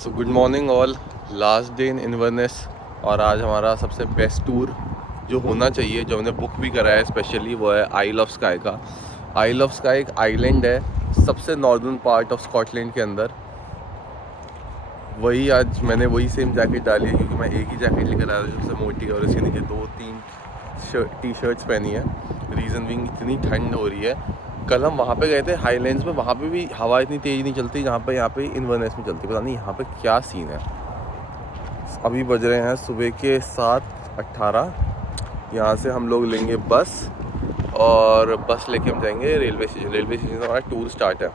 So good morning all. Last day in Inverness और आज हमारा सबसे बेस्ट टूर जो होना चाहिए, जो हमने बुक भी करा है स्पेशली, वो है आइल ऑफ स्काई का। आइल ऑफ स्काई एक आइलैंड है सबसे नॉर्दर्न पार्ट ऑफ स्कॉटलैंड के अंदर। वही आज मैंने वही सेम जैकेट डाली है क्योंकि मैं एक ही जैकेट लेकर आया था सबसे मोटी, और इसके नीचे 2-3 टी शर्ट्स पहनी है। रीज़न बिंग इतनी ठंड हो रही है। कल हम वहाँ पे गए थे हाईलैंड्स में, वहाँ पे भी हवा इतनी तेज़ नहीं चलती जहाँ पे यहाँ पे इन्वर्नेस में चलती। पता नहीं यहाँ पे क्या सीन है। अभी बज रहे हैं सुबह के 7:18। यहाँ से हम लोग लेंगे बस, और बस लेके हम जाएंगे रेलवे स्टेशन। रेलवे स्टेशन से हमारा टूर स्टार्ट है।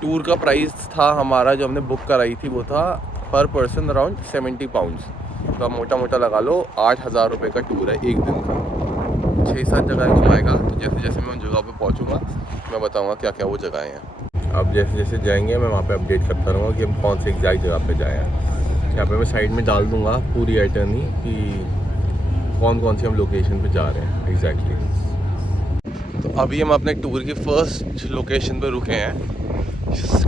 टूर का प्राइस था हमारा, जो हमने बुक कराई थी, वो था पर पर्सन अराउंड 70 पाउंड्स। तो आप मोटा मोटा लगा लो 8,000 रुपये का टूर है एक दिन का। 6-7 जगह घुमाएगा। तो जैसे जैसे मैं उन जगहों पे पहुंचूंगा मैं बताऊंगा क्या क्या वो जगहें हैं। अब जैसे जैसे जाएंगे मैं वहाँ पे अपडेट करता रहूँगा कि हम कौन से एग्जैक्ट जगह पे जाए हैं। यहाँ पे मैं साइड में डाल दूँगा पूरी आइटनी कि कौन कौन सी हम लोकेशन पे जा रहे हैं एग्जैक्टली। तो अभी हम अपने टूर की फर्स्ट लोकेशन पे रुके हैं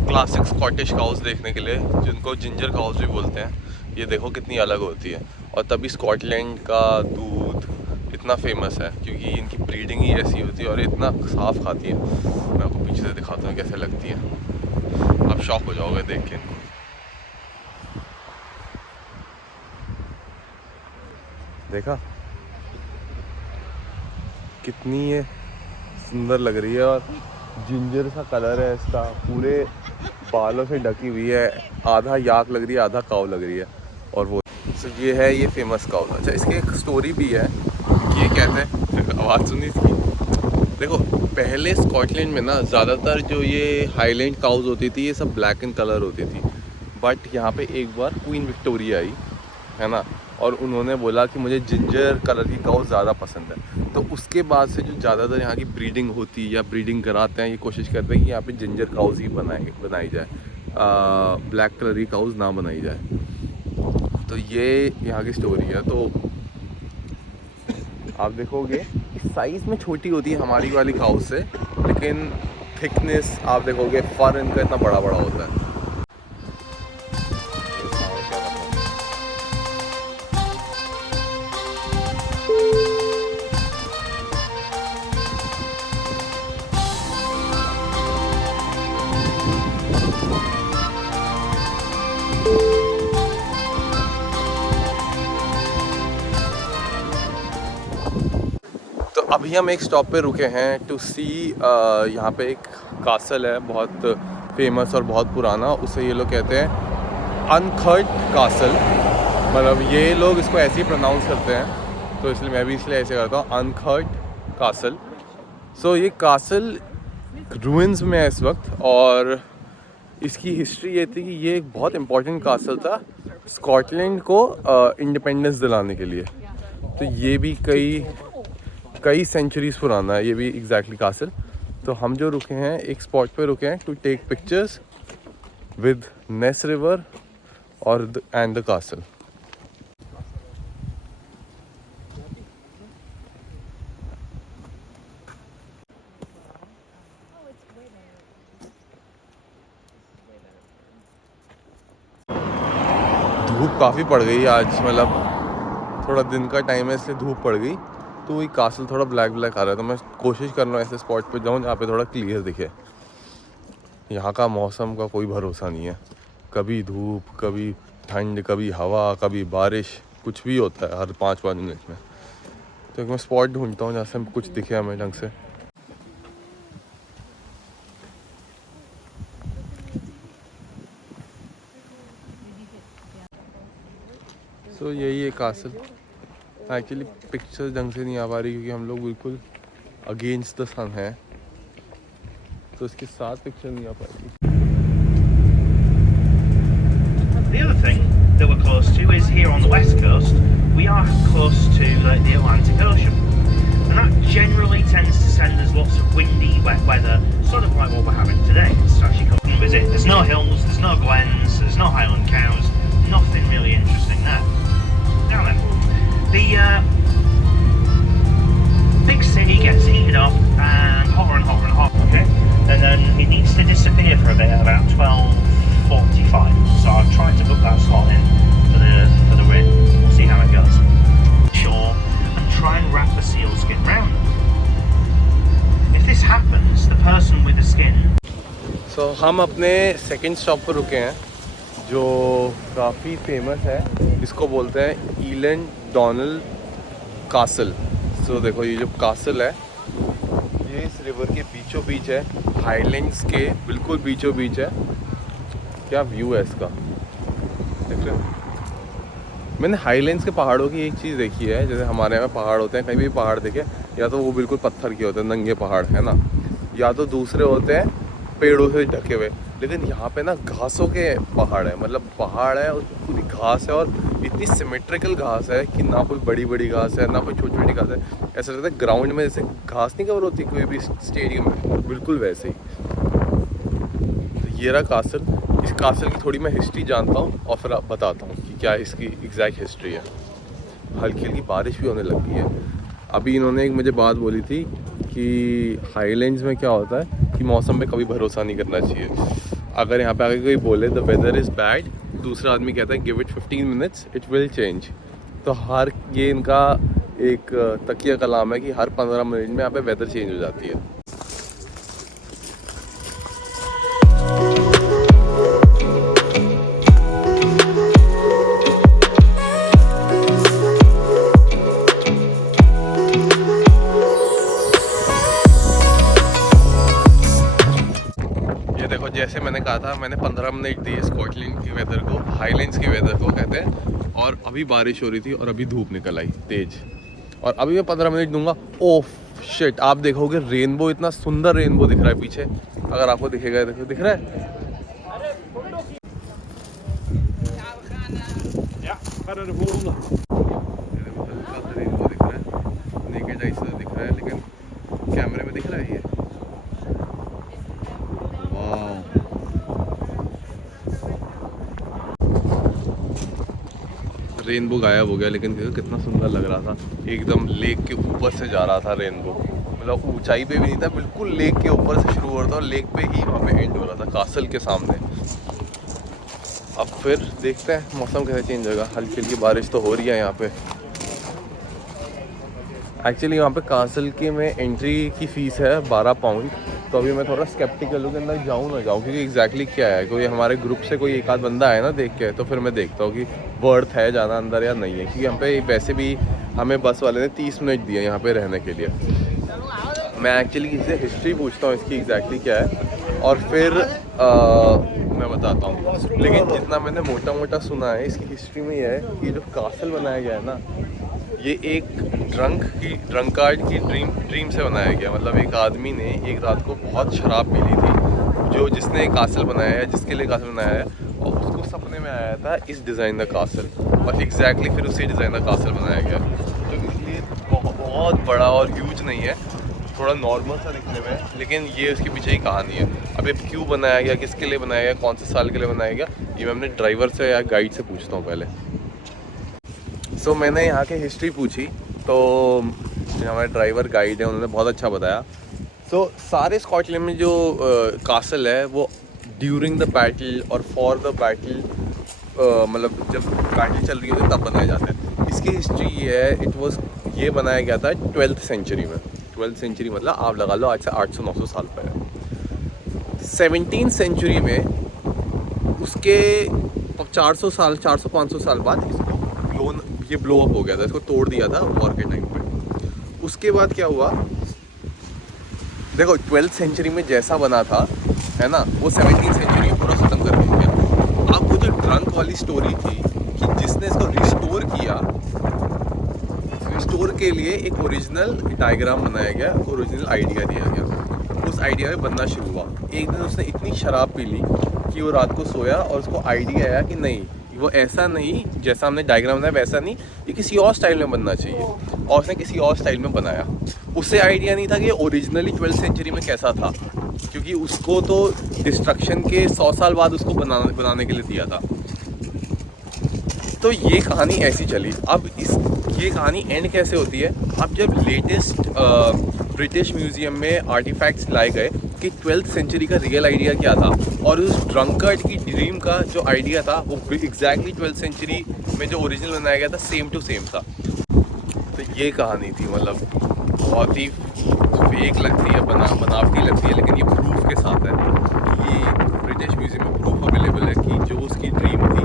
क्लासिक स्कॉटिश काउस देखने के लिए, जिनको जिंजर काउस भी बोलते हैं। ये देखो कितनी अलग होती है। और तभी स्कॉटलैंड का दूध इतना फेमस है क्योंकि इनकी ब्रीडिंग ही ऐसी होती है और इतना साफ़ खाती है। मैं आपको पीछे से दिखाता हूँ कैसे लगती है, आप शॉक हो जाओगे देख के। देखा कितनी ये सुंदर लग रही है, और जिंजर सा कलर है इसका, पूरे बालों से ढकी हुई है। आधा याक लग रही है, आधा काऊ लग रही है। और वो ये है, ये फेमस काऊ। अच्छा, इसकी एक स्टोरी भी है। ये कहते हैं, आवाज़ सुनी थी। देखो पहले स्कॉटलैंड में ना ज़्यादातर जो ये हाईलैंड काउज होती थी ये सब ब्लैक इन कलर होती थी। बट यहाँ पे एक बार क्वीन विक्टोरिया आई है ना, और उन्होंने बोला कि मुझे जिंजर कलर की काउ ज़्यादा पसंद है। तो उसके बाद से जो ज़्यादातर यहाँ की ब्रीडिंग होती है या ब्रीडिंग कराते हैं, ये कोशिश करते हैं कि यहाँ पे जिंजर काउज ही बनाई जाए, ब्लैक कलर की काउज ना बनाई जाए। तो ये यहाँ की स्टोरी है। तो आप देखोगे साइज़ में छोटी होती है हमारी वाली काउज से, लेकिन थिकनेस आप देखोगे फर इनका इतना बड़ा बड़ा होता है। अभी हम एक स्टॉप पे रुके हैं टू सी, यहाँ पे एक कासल है बहुत फेमस और बहुत पुराना। उसे ये लोग कहते हैं अनखर्ट कासल, मतलब ये लोग इसको ऐसे ही प्रोनाउंस करते हैं, तो इसलिए मैं भी इसलिए ऐसे करता हूँ अनखर्ट कासल। सो ये कासल रूइंस में है इस वक्त, और इसकी हिस्ट्री ये थी कि ये एक बहुत इम्पोर्टेंट कासल था स्कॉटलैंड को इंडिपेंडेंस दिलाने के लिए। तो ये भी कई सेंचुरीज पुराना है ये भी एग्जैक्टली कासल। तो हम जो रुके हैं एक स्पॉट पे रुके हैं to take pictures with Ness river और एंड द कासल। धूप काफ़ी पड़ गई आज, मतलब थोड़ा दिन का टाइम है इसलिए धूप पड़ गई, तो वही कासल थोड़ा ब्लैक ब्लैक आ रहा है। तो मैं कोशिश कर रहा हूँ ऐसे स्पॉट पे जाऊँ जहाँ पे थोड़ा क्लियर दिखे। यहाँ का मौसम का कोई भरोसा नहीं है, कभी धूप, कभी ठंड, कभी हवा, कभी बारिश, कुछ भी होता है हर 5-5 मिनट में। तो मैं स्पॉट ढूंढता हूँ जहाँ से कुछ दिखे हमें ढंग से। सो यही है कासल। एक्चुअली पिक्चर ढंग से नहीं आ पा रही क्योंकि हम लोग बिल्कुल अगेंस्ट द सन है, तो इसके साथ पिक्चर नहीं आ पाएगी। The other thing that we're close to is here on the west coast, we are close to the Atlantic Ocean. And that generally tends to send us lots of windy, wet weather, sort of like what we're having today. It's actually come and visit. There's no hills, there's no glens, there's no Highland cows, nothing really interesting there. Now then, the big city gets heated up and hotter and hotter and hotter, okay? And then it needs to disappear for a bit at about 12:45. So I've tried to book हम अपने second stop पर रुके हैं जो काफ़ी famous है, इसको बोलते हैं ईलन डोनल कासल। सो देखो ये जो कासल है ये इस रिवर के बीचों बीच है, हाईलैंड्स के बिल्कुल बीचों बीच है। क्या व्यू है इसका, देख रहे हो। मैंने हाईलैंड्स के पहाड़ों की एक चीज़ देखी है, जैसे हमारे यहाँ पहाड़ होते हैं, कहीं भी पहाड़ देखे या तो वो बिल्कुल पत्थर के होते हैं, नंगे पहाड़ है ना, या तो दूसरे होते हैं पेड़ों से ढके हुए। लेकिन यहाँ पे ना घासों के पहाड़ है, मतलब पहाड़ है और पूरी घास है, और इतनी सिमेट्रिकल घास है कि ना कोई बड़ी बड़ी घास है ना कोई छोटी छोटी घास है। ऐसा लगता है ग्राउंड में जैसे घास नहीं कवर होती कोई भी स्टेडियम में, बिल्कुल वैसे ही। तो ये रहा कासल। इस कासल की थोड़ी मैं हिस्ट्री जानता हूँ और फिर बताता हूँ कि क्या इसकी एग्जैक्ट हिस्ट्री है। हल्की हल्की बारिश भी होने लगी है। अभी इन्होंने एक मुझे बात बोली थी कि हाईलैंड्स में क्या होता है कि मौसम पे कभी भरोसा नहीं करना चाहिए। अगर यहाँ पे आगे कोई बोले द वेदर इज़ बैड, दूसरा आदमी कहता है give it 15 minutes it will change. तो ये इनका एक तकिया कलाम है कि हर 15 मिनट में यहाँ पे वेदर चेंज हो जाती है। जैसे मैंने कहा था, मैंने 15 मिनट दिए स्कॉटलैंड की वेदर को, हाईलैंड्स की वेदर को कहते हैं, और अभी बारिश हो रही थी और अभी धूप निकल आई तेज, और अभी मैं 15 मिनट दूंगा। ओह शिट, आप देखोगे रेनबो, इतना सुंदर रेनबो दिख रहा है पीछे, अगर आपको दिखेगा, देखो दिख रहा है। रेनबो दिख रहा है, नेकेड आई से दिख रहा है, लेकिन कैमरे में दिख रहा है ये। रेनबो गायब हो गया, लेकिन कितना सुंदर लग रहा था, एकदम लेक के ऊपर से जा रहा था रेनबो, मतलब ऊंचाई पे भी नहीं था, बिल्कुल लेक के ऊपर से शुरू हो रहा था और लेक पे ही वहाँ पे एंड हो रहा था, कासल के सामने। अब फिर देखते हैं मौसम कैसे चेंज होगा। हल्की हल्की बारिश तो हो रही है यहाँ पे। एक्चुअली यहाँ पे कासल के में एंट्री की फ़ीस है 12 पाउंड। तो अभी मैं थोड़ा स्केप्टिकल हूँ कि अंदर जाऊँ ना जाऊँ, क्योंकि एग्जैक्टली क्या है, कोई हमारे ग्रुप से कोई एक आध बंदा है ना देख के, तो फिर मैं देखता हूँ कि वर्थ है जाना अंदर या नहीं है। क्योंकि हम पे वैसे भी हमें बस वाले ने 30 मिनट दिए यहाँ पे रहने के लिए। मैं एक्चुअली किसी से हिस्ट्री पूछता हूँ इसकी एग्जैक्टली क्या है, और फिर मैं बताता हूँ। लेकिन जितना मैंने मोटा मोटा सुना है इसकी हिस्ट्री में यह है कि जो कासल बनाया गया है ना, ये एक ड्रंकार्ड की ड्रीम से बनाया गया। मतलब एक आदमी ने एक रात को बहुत शराब पी ली थी, जिसने कासल बनाया है, जिसके लिए कासल बनाया है, और उसको सपने में आया था इस डिज़ाइन का कासल, और एग्जैक्टली फिर उसी डिज़ाइन का कासल बनाया गया। तो इसलिए बहुत बड़ा और ह्यूज नहीं है, थोड़ा नॉर्मल सा दिखने में, लेकिन ये उसके पीछे ही कहानी है। अब ये क्यों बनाया गया, किसके लिए बनाया गया, कौन से साल के लिए बनाया गया, ये मैं अपने ड्राइवर से या गाइड से पूछता हूँ पहले। सो मैंने यहाँ की हिस्ट्री पूछी, तो हमारे ड्राइवर गाइड है, उन्होंने बहुत अच्छा बताया। सो सारे स्कॉटलैंड में जो कासल है वो ड्यूरिंग द बैटल और फॉर द बैटल, मतलब जब बैटल चल रही होती है तब बनाए जाते हैं। इसकी हिस्ट्री ये है, ये बनाया गया था 12th सेंचुरी में। 12th सेंचुरी मतलब आप लगा लो आज से 800-900 साल पहले। 17th सेंचुरी में उसके 400-500 साल बाद इसको ये ब्लो अप हो गया था, इसको तोड़ दिया था वॉर के टाइम पे। उसके बाद क्या हुआ, देखो 12th सेंचुरी में जैसा बना था है ना, वो 17th सेंचुरी में पूरा ख़त्म कर दिया। अब वो जो ड्रंक वाली स्टोरी थी कि जिसने इसको रिस्टोर किया, रिस्टोर के लिए एक ओरिजिनल डायग्राम बनाया गया, ओरिजिनल आइडिया दिया गया, उस आइडिया में बनना शुरू हुआ। एक दिन उसने इतनी शराब पी ली कि वो रात को सोया और उसको आइडिया आया कि नहीं, वो ऐसा नहीं जैसा हमने डायग्राम बनाया वैसा नहीं, ये किसी और स्टाइल में बनना चाहिए, और उसने किसी और स्टाइल में बनाया। उससे आइडिया नहीं था कि ओरिजिनली 12th सेंचुरी में कैसा था, क्योंकि उसको तो डिस्ट्रक्शन के 100 साल बाद उसको बनाने के लिए दिया था। तो ये कहानी ऐसी चली। अब ये कहानी एंड कैसे होती है, अब जब लेटेस्ट ब्रिटिश म्यूज़ियम में आर्टिफैक्ट्स लाए गए कि 12th सेंचुरी का रियल आइडिया क्या था, और उस ड्रंकर्ड की ड्रीम का जो आइडिया था वो एग्जैक्टली 12th सेंचुरी में जो ओरिजिनल बनाया गया था सेम टू सेम था। तो ये कहानी थी, मतलब बहुत ही फेक लगती है, बनावटी लगती है, लेकिन ये प्रूफ के साथ है कि ये ब्रिटिश म्यूजियम में प्रूफ अवेलेबल है कि जो उसकी ड्रीम थी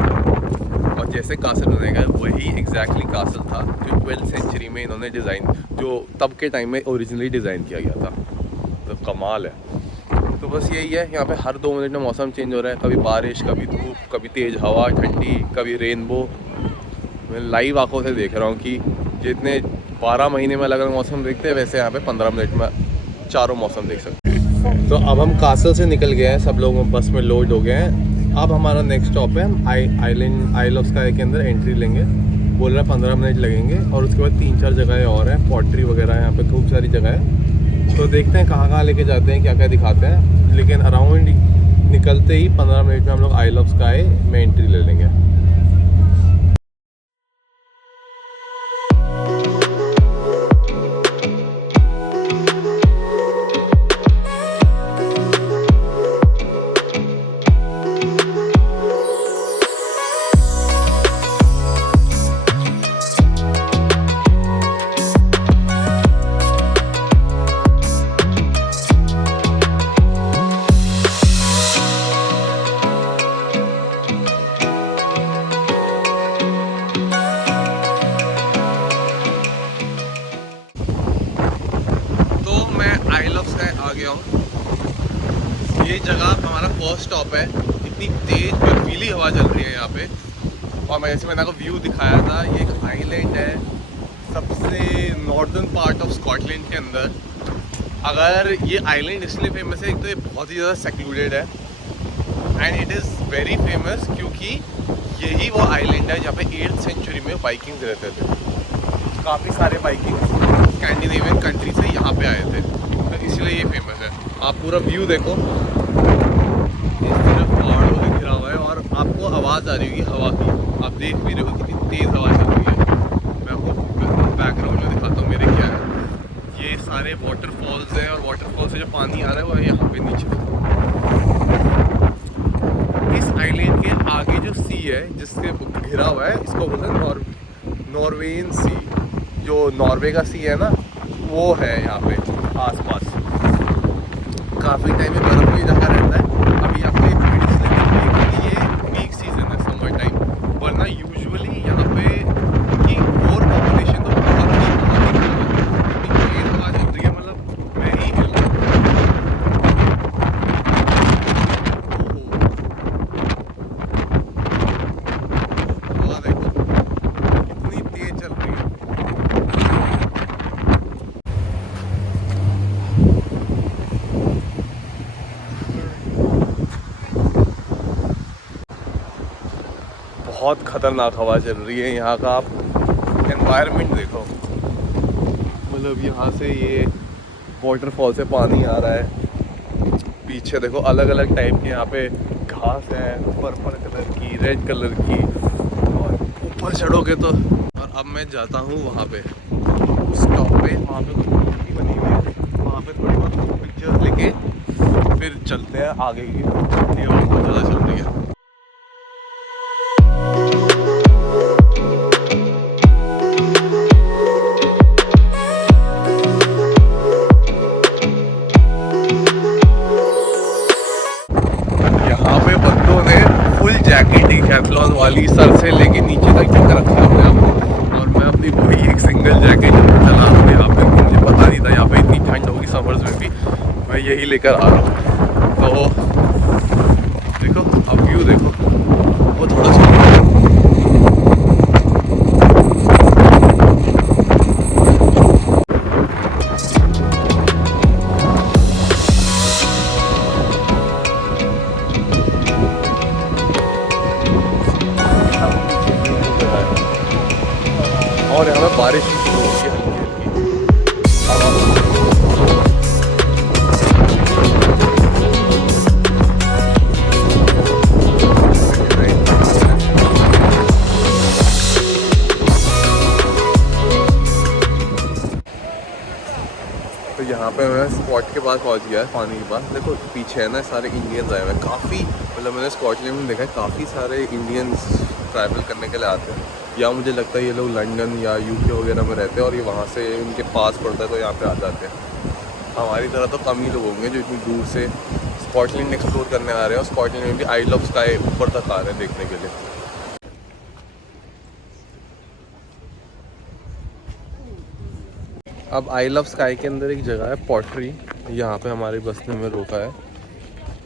और जैसे कासल बनाएगा वही एग्जैक्टली कासल था जो 12th सेंचुरी में इन्होंने डिज़ाइन, जो तब के टाइम में ओरिजिनली डिज़ाइन किया गया था। तो कमाल है। तो बस यही है, यहाँ पे हर 2 मिनट में मौसम चेंज हो रहा है, कभी बारिश, कभी धूप, कभी तेज़ हवा, ठंडी, कभी रेनबो। मैं लाइव आंखों से देख रहा हूँ कि जितने 12 महीने में अलग अलग मौसम देखते हैं वैसे यहाँ पे 15 मिनट में चारों मौसम देख सकते हैं। तो अब हम कासल से निकल गए हैं, सब लोग बस में लोड हो गए हैं। अब हमारा नेक्स्ट स्टॉप है, हम आइल ऑफ स्काई के अंदर एंट्री लेंगे। बोल रहा है 15 मिनट लगेंगे और उसके बाद 3-4 जगह और हैं, पॉटरी वगैरह यहाँ पे खूब सारी जगह है। तो देखते हैं कहाँ कहाँ लेके जाते हैं, क्या क्या दिखाते हैं। लेकिन अराउंड निकलते ही 15 मिनट में हम लोग आइल ऑफ स्काई में एंट्री ले लेंगे। ये जगह हमारा फर्स्ट स्टॉप है। इतनी तेज बर्फीली हवा चल रही है यहाँ पे, और मैंने आपको व्यू दिखाया था। ये एक आइलैंड है सबसे नॉर्दर्न पार्ट ऑफ स्कॉटलैंड के अंदर। अगर ये आइलैंड इसलिए फेमस है, एक तो ये बहुत ही ज़्यादा सेक्लूडेड है and it is very famous क्योंकि यही वो आइलैंड है जहाँ पे 8th सेंचुरी में वाइकिंग्स रहते थे। काफ़ी सारे वाइकिंग्स स्कैंडिनेवियन कंट्री से यहाँ पे आए थे, तो इसलिए ये फेमस है। आप पूरा व्यू देखो, इस तरफ पहाड़ों से घिरा हुआ है और आपको आवाज़ आ रही होगी हवा की। आप देख भी रहे हो कितनी तेज़ हवा चल रही है। मैं आपको बैकग्राउंड में दिखाता हूँ मेरे क्या है। ये सारे वाटरफॉल्स हैं और वाटरफॉल से जो पानी आ रहा है वो यहाँ पे नीचे। इस आइलैंड के आगे जो सी है जिससे घिरा हुआ है, इसको बोलते हैं नॉर्वेन सी। जो नॉर्वे का सी है ना, वो है यहाँ पे आसपास। काफ़ी टाइम में बर्फ भी जगह रहता है। अभी आपको एक वीडियो इसलिए ये पीक सीजन है, समर टाइम, वरना यूजुअली यहाँ पे की और पॉपुलेशन तो बहुत ही तेज हवा चल रही है, मतलब मैं ही हिल रहा हूँ। देखो कितनी तेज चल रही है। बहुत ख़तरनाक हवा चल रही है यहाँ का। आप एनवायरनमेंट देखो, मतलब यहाँ से ये वाटरफॉल से पानी आ रहा है। पीछे देखो अलग अलग टाइप के यहाँ पे घास है, पर्पल कलर की, रेड कलर की, और ऊपर चढ़ोगे तो। और अब मैं जाता हूँ वहाँ पे उस स्टॉप पे, वहाँ पे कुछ मूर्ति बनी हुई है, वहाँ पे थोड़ी बहुत पिक्चर्स लेके फिर चलते हैं आगे की। ये बहुत ज़्यादा चल रही है। डिकैथलॉन वाली सर से लेके नीचे तक ढक रखा है अपने आप को, और मैं अपनी वही एक सिंगल जैकेट चला रहा हूँ यहाँ पे। मुझे पता नहीं था यहाँ पे इतनी ठंड होगी समर्स में भी, मैं यही लेकर आ रहा हूँ। तो देखो अब व्यू देखो, वो थोड़ा सा और यहाँ पे बारिश भी शुरू हो गई है तो यहाँ पे मैं स्पॉट के पास पहुँच गया है, पानी के पास। देखो पीछे है ना सारे इंडियंस आए हुए हैं। काफ़ी मतलब मैंने स्कॉटलैंड में देखा है काफ़ी सारे इंडियंस ट्रैवल करने के लिए आते हैं। या मुझे लगता है ये लोग लंदन या यूके वगैरह में रहते हैं और ये वहाँ से उनके पास पड़ता है तो यहाँ पे आ जाते हैं। हमारी तरह तो कम ही लोग होंगे जो इतनी दूर से स्कॉटलैंड एक्सप्लोर करने आ रहे हैं और स्कॉटलैंड में भी आइल ऑफ स्काई ऊपर तक आ रहे हैं देखने के लिए। अब आइल ऑफ स्काई के अंदर एक जगह है पॉटरी, यहाँ पे हमारी बस ने हमें रोका है।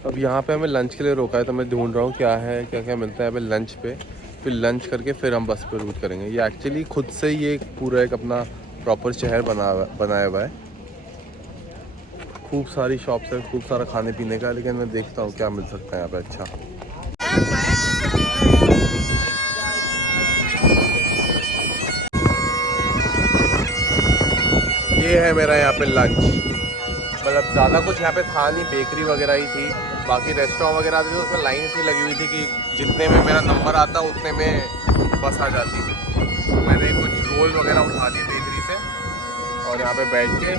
अब यहाँ पे हमें लंच के लिए रोका है, तो मैं ढूंढ रहा हूँ क्या है, क्या क्या मिलता है अभी लंच पे। फिर लंच करके फिर हम बस पे रूट करेंगे। ये एक्चुअली खुद से ही एक पूरा एक अपना प्रॉपर शहर बनाया हुआ है। खूब सारी शॉप्स है, खूब सारा खाने पीने का, लेकिन मैं देखता हूँ क्या मिल सकता है यहाँ पे अच्छा। ये है मेरा यहाँ पे लंच। मतलब ज़्यादा कुछ यहाँ पे था नहीं, बेकरी वगैरह ही थी। बाकी रेस्टोरेंट वगैरह थी तो उसमें लाइन इतनी लगी हुई थी कि जितने में मेरा नंबर आता उतने में बस आ जाती थी। तो मैंने कुछ रोल वगैरह उठा दिए बेकरी से और यहाँ पे बैठ के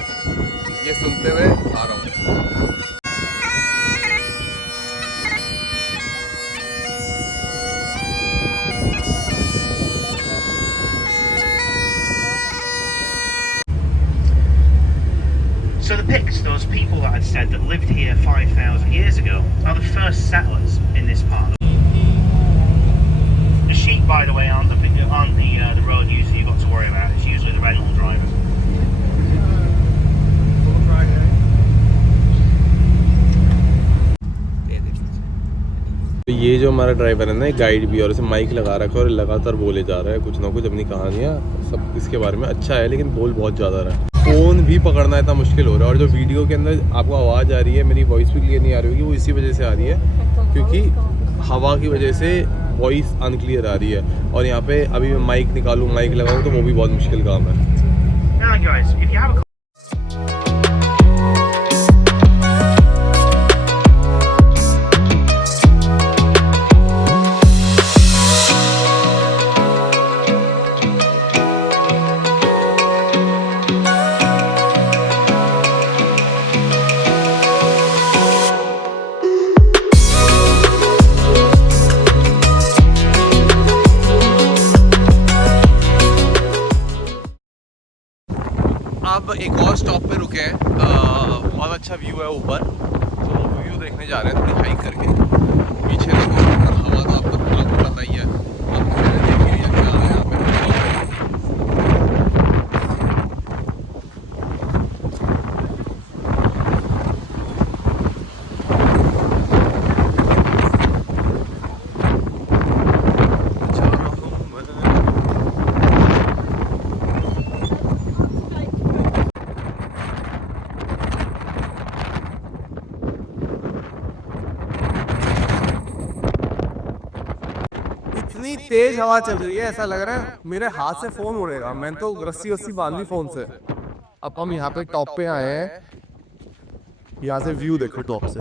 ये सुनते हुए आ रहा हूँ। So the Picts, those people that I'd said that lived here 5,000 years ago, are the first settlers in this part. The sheep, by the way, aren't the road user you've got to worry about. It's usually the rental drivers. तो ये जो हमारा driver है ना, guide भी, और इसे mic लगा रखा है और लगातार बोले जा रहा है कुछ ना कुछ अपनी कहानियाँ सब इसके बारे में। अच्छा है लेकिन बोल बहुत ज़्यादा रहा है, फ़ोन भी पकड़ना इतना मुश्किल हो रहा है। और जो वीडियो के अंदर आपको आवाज़ आ रही है, मेरी वॉइस भी क्लियर नहीं आ रही होगी, वो इसी वजह से आ रही है क्योंकि हवा की वजह से वॉइस अनक्लियर आ रही है। और यहाँ पे अभी मैं माइक निकालूँ, माइक लगाऊँ तो वो भी बहुत मुश्किल काम है। Now guys, if you have a अब एक और स्टॉप पे रुके हैं। बहुत अच्छा व्यू है ऊपर, तो व्यू देखने जा रहे हैं थोड़ी हाइक करके। पीछे देखो हवा तो आपको पता ही है, आपको मैंने देखी है क्या है यहाँ पे। इतनी तेज हवा चल रही है, ऐसा लग रहा है मेरे हाथ से फोन उड़ेगा। मैंने तो रस्सी वस्सी बांधी फोन से। अब हम यहाँ पे टॉप पे आए हैं, यहाँ से व्यू देखो टॉप से।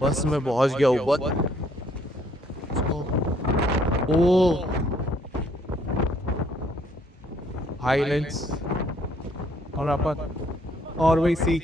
बस मैं पहुँच गया ऊपर। ओ हाईलैंड्स और अपन और वही सी।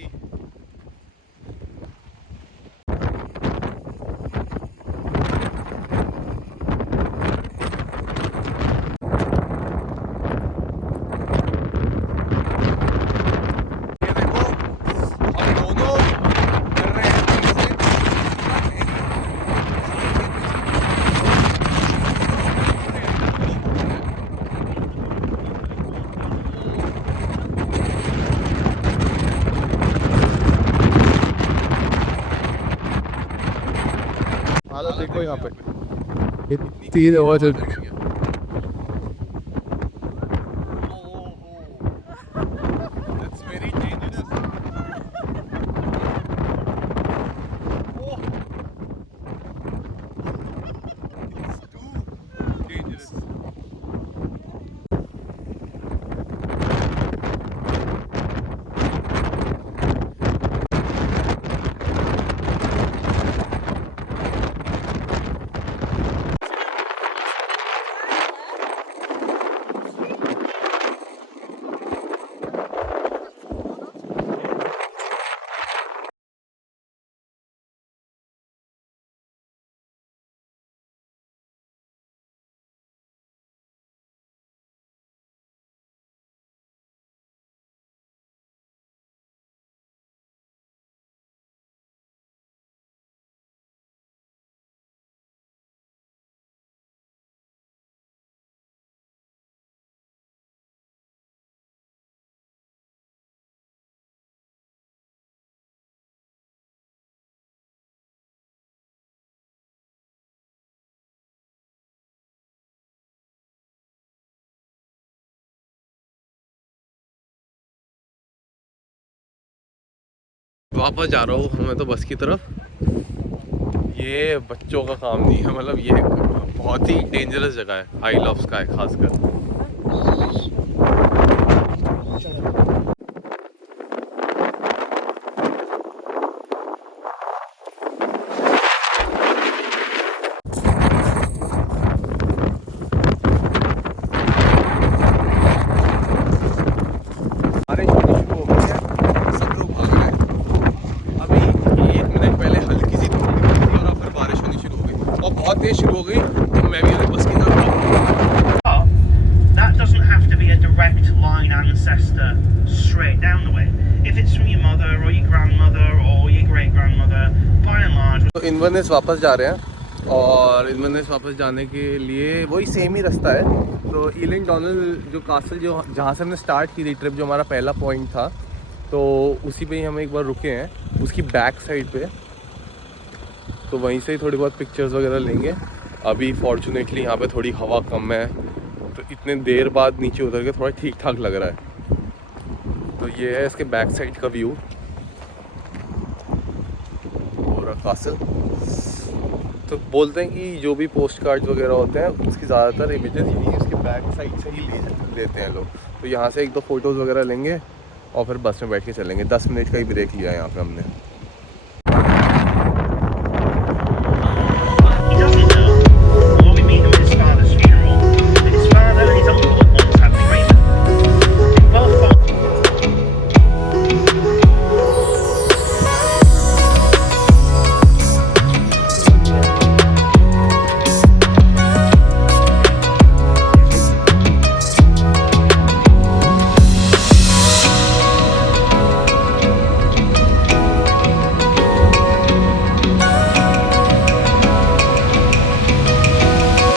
देखो यहाँ पे इतनी तेज हवा चल रही है। वापस जा रहा हूँ मैं तो बस की तरफ। ये बच्चों का काम नहीं है, मतलब ये बहुत ही डेंजरस जगह है आइल ऑफ स्काई खासकर। बारिश होनी शुरू हो गई है, सब लोग भाग रहे हैं। अभी 1 मिनट पहले हल्की सी धूप निकली थी और अब फिर बारिश होनी शुरू हो गई और बहुत तेज शुरू हो गई, तो मैं भी अभी बस की तरफ But that doesn't have to be a direct line ancestor straight down the way. If it's from your mother or your grandmother or your great grandmother, by and large. तो इन्वर्नेस वापस जा रहे हैं और इन्वर्नेस वापस जाने के लिए वही सेम ही रास्ता है। तो ईलिंग डॉनल जो कासल जो जहाँ से हमने स्टार्ट की थी ट्रिप, जो हमारा पहला पॉइंट था, तो उसी पे ही हम एक बार रुके हैं, उसकी बैक साइड पे। तो वहीं से ही थोड़ी बहुत पिक्चर्स वगैरह लेंगे। अभी फॉर्चुनेटली यहाँ पे थोड़ी हवा कम है, तो इतने देर बाद नीचे उतर के थोड़ा ठीक ठाक लग रहा है। तो ये है इसके बैक साइड का व्यू और कासल। तो बोलते हैं कि जो भी पोस्ट कार्ड्स वगैरह होते हैं उसकी ज़्यादातर इमेजेस यही उसके बैक साइड से ही लेते हैं लोग। तो यहाँ से 1-2 फ़ोटोज़ वगैरह लेंगे और फिर बस में बैठ के चलेंगे। 10 मिनट का ही ब्रेक लिया है यहाँ पे हमने।